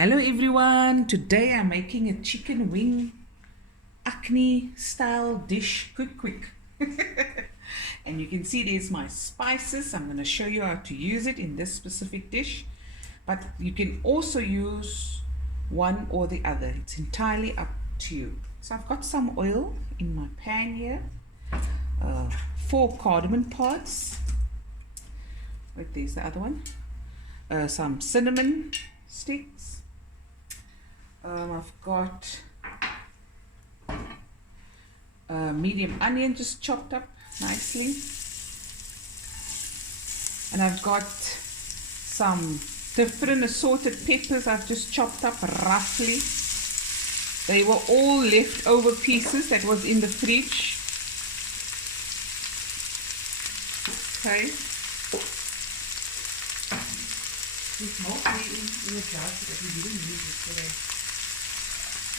Hello everyone, today I'm making a chicken wing Ahkni style dish quick. And you can see there's my spices. I'm going to show you how to use it in this specific dish, but you can also use one or the other. It's entirely up to you. So I've got some oil in my pan here, 4 cardamom pods. Wait, there's the other one. Some cinnamon sticks. I've got medium onion just chopped up nicely, and I've got some different assorted peppers I've just chopped up roughly. They were all leftover pieces that was in the fridge. Okay. There's mostly in the jar that we didn't use yesterday.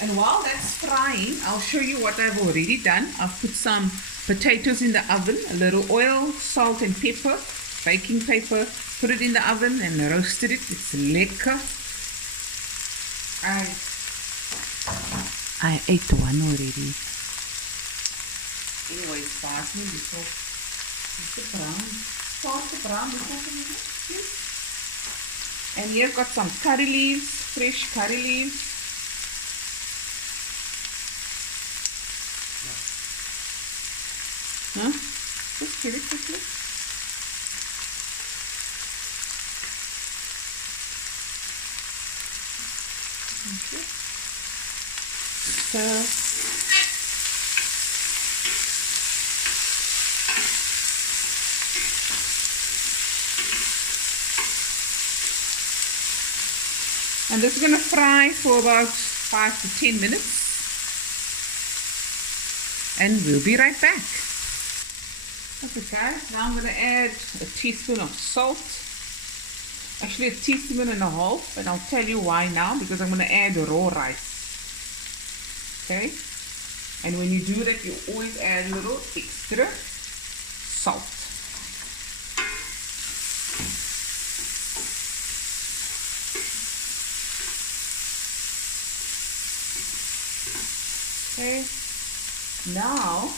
And while that's frying, I'll show you what I've already done. I've put some potatoes in the oven, a little oil, salt and pepper, baking paper, put it in the oven and roasted it. It's lekker. I ate one already. Anyway, it's parsley before it's the brown. Start the brown before, and here I've got some curry leaves, fresh curry leaves. Huh? Just get it quickly. Okay. And this is going to fry for about 5 to 10 minutes. And we'll be right back. Okay guys, now I'm going to add a teaspoon of salt. Actually a teaspoon and a half, and I'll tell you why now, because I'm going to add raw rice. Okay? And when you do that, you always add a little extra salt. Okay, now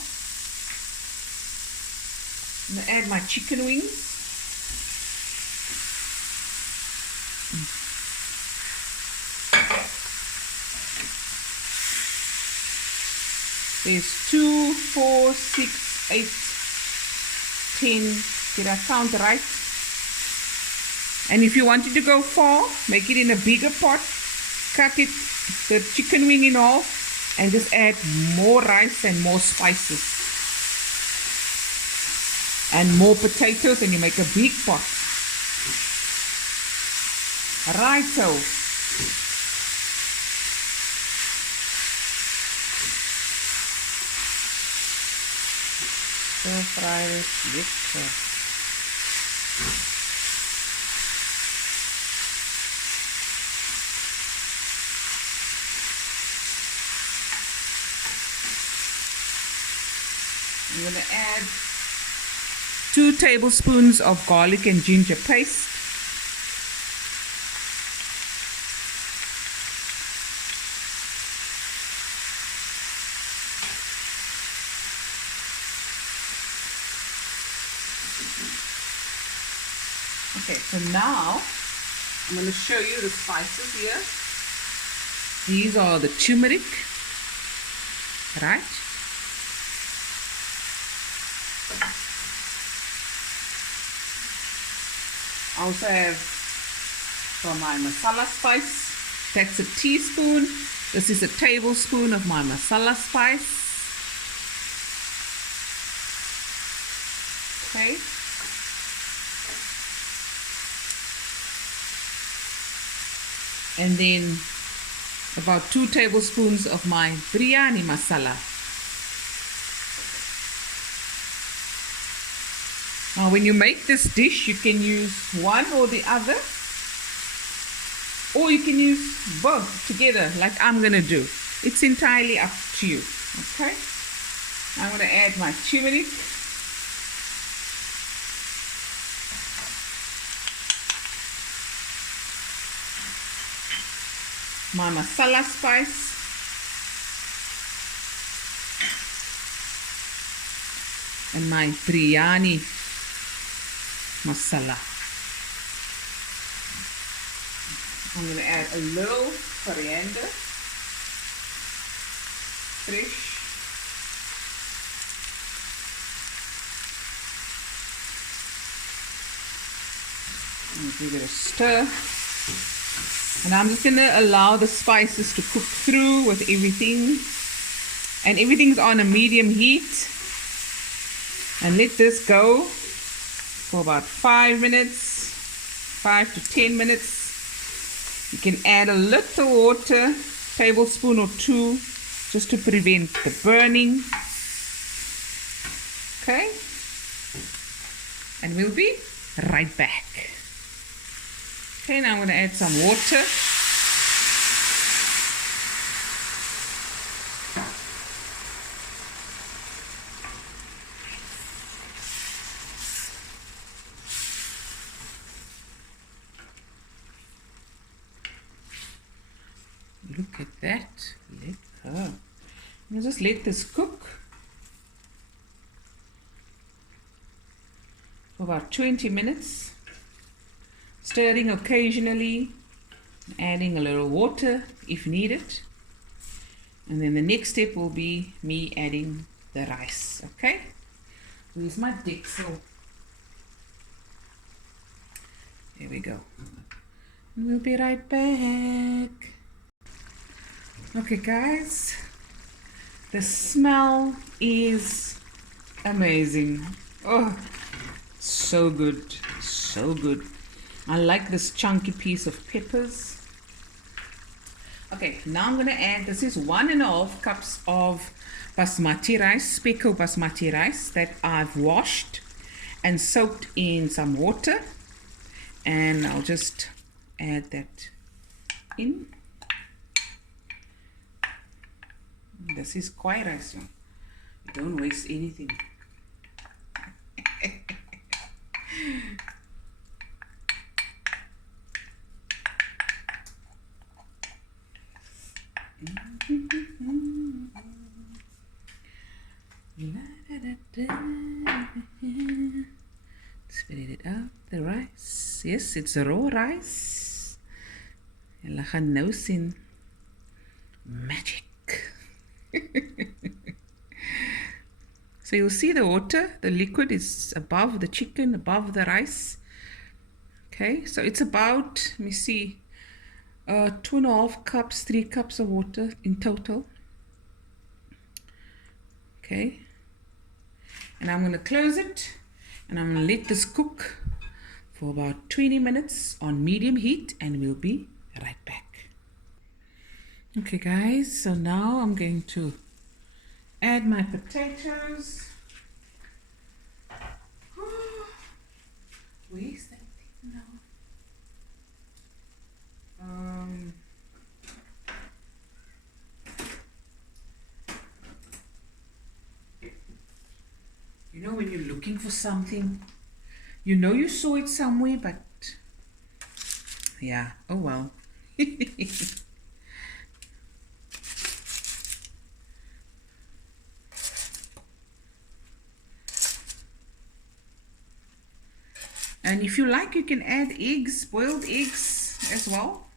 I'm going to add my chicken wings. There's 2, 4, 6, 8, 10. Did I count right? And if you wanted to go far, make it in a bigger pot. Cut it, the chicken wing in half, and just add more rice and more spices. And more potatoes, and you make a big pot. Righto. Stir fry it. I'm going to add 2 tablespoons of garlic and ginger paste. Okay, so now I'm going to show you the spices here. These are the turmeric, right? I also have from my masala spice, that's a teaspoon. This is a tablespoon of my masala spice. Okay. And then about 2 tablespoons of my biryani masala. Now when you make this dish, you can use one or the other, or you can use both together like I'm going to do. It's entirely up to you. Okay, I'm going to add my turmeric. my masala spice. And my biryani masala. I'm going to add a little coriander, fresh. And give it a stir. And I'm just going to allow the spices to cook through with everything. And everything's on a medium heat. And let this go for about 5 minutes, 5 to 10 minutes. You can add a little water, tablespoon or 2, just to prevent the burning. Okay? And we'll be right back. Okay, now I'm going to add some water. Look at that. Let go. Now just let this cook for about 20 minutes. Stirring occasionally, adding a little water if needed. And then the next step will be me adding the rice. Okay? Where's my dixel? There we go. And we'll be right back. Okay guys, the smell is amazing. Oh, so good, so good. I like this chunky piece of peppers. Okay, now I'm going to add, this is 1.5 cups of basmati rice, specko basmati rice that I've washed and soaked in some water. And I'll just add that in. This is Khoi rice. Don't waste anything. Spread it out, the rice. Yes, it's a raw rice. Julle gaan nou sien magic. So you'll see the water, the liquid is above the chicken, above the rice. Okay, so it's about, let me see, 2.5 cups, 3 cups of water in total. Okay, and I'm going to close it and I'm going to let this cook for about 20 minutes on medium heat and we'll be right back. Okay guys, so now I'm going to add my potatoes. Where's that thing now? You know when you're looking for something, you know you saw it somewhere, but yeah, oh well. And if you like, you can add eggs, boiled eggs as well,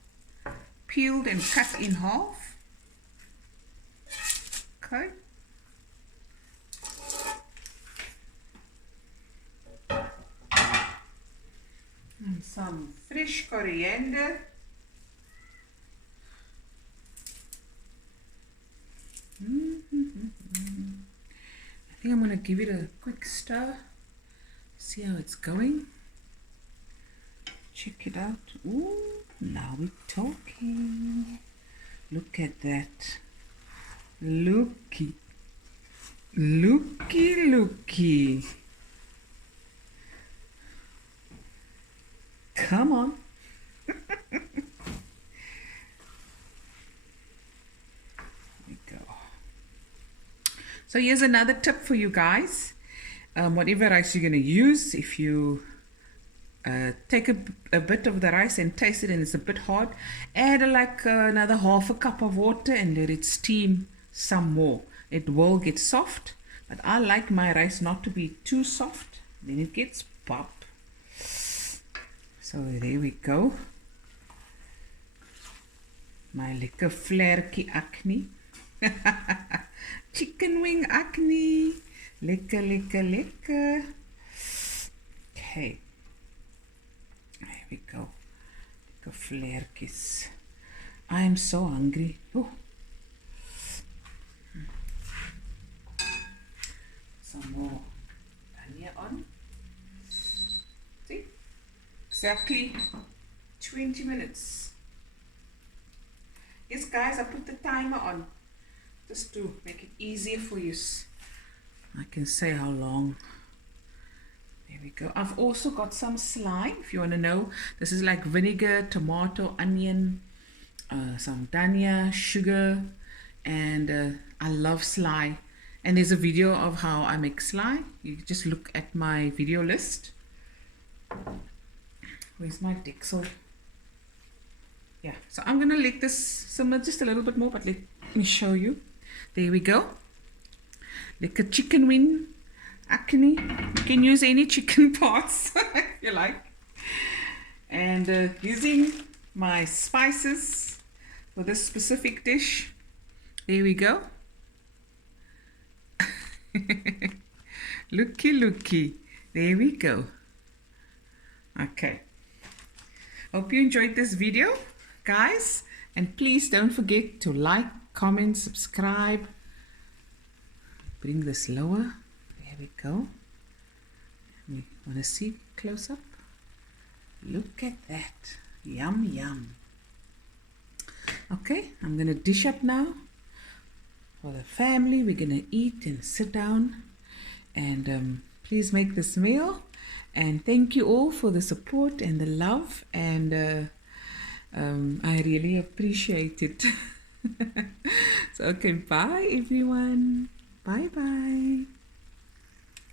peeled and cut in half. Okay. And some fresh coriander. I think I'm going to give it a quick stir. See how it's going. Check it out. Ooh, now we're talking. Look at that. Looky. Looky, looky. Come on. There we go. So here's another tip for you guys. Whatever rice you're going to use, if you take a bit of the rice and taste it, and it's a bit hard. Add like another half a cup of water and let it steam some more. It will get soft, but I like my rice not to be too soft, then it gets pop. So there we go. My lekker Vlerkie Ahkni. Chicken wing Ahkni. Lekker, lekker, lekker. Okay. There we go. Lekker Vlerkies. I am so hungry. Oh. Some more onion on. See? Exactly 20 minutes. Yes, guys, I put the timer on just to make it easier for you. I can say how long. There we go. I've also got some slime, if you want to know. This is like vinegar, tomato, onion, some dhania, sugar, and I love slime. And there's a video of how I make slime. You just look at my video list. Where's my Dixel? Yeah, so I'm gonna let this simmer just a little bit more, but let me show you. There we go. Like a chicken wing Ahkni. You can use any chicken parts if you like. And using my spices for this specific dish. There we go. Looky, looky. There we go. Okay. Hope you enjoyed this video, guys. And please don't forget to like, comment, subscribe. Bring this lower. There we go. We want to see close up. Look at that. Yum, yum. Okay, I'm going to dish up now. For the family, we're going to eat and sit down. And please make this meal. And thank you all for the support and the love. And I really appreciate it. So, okay, bye everyone. Bye bye.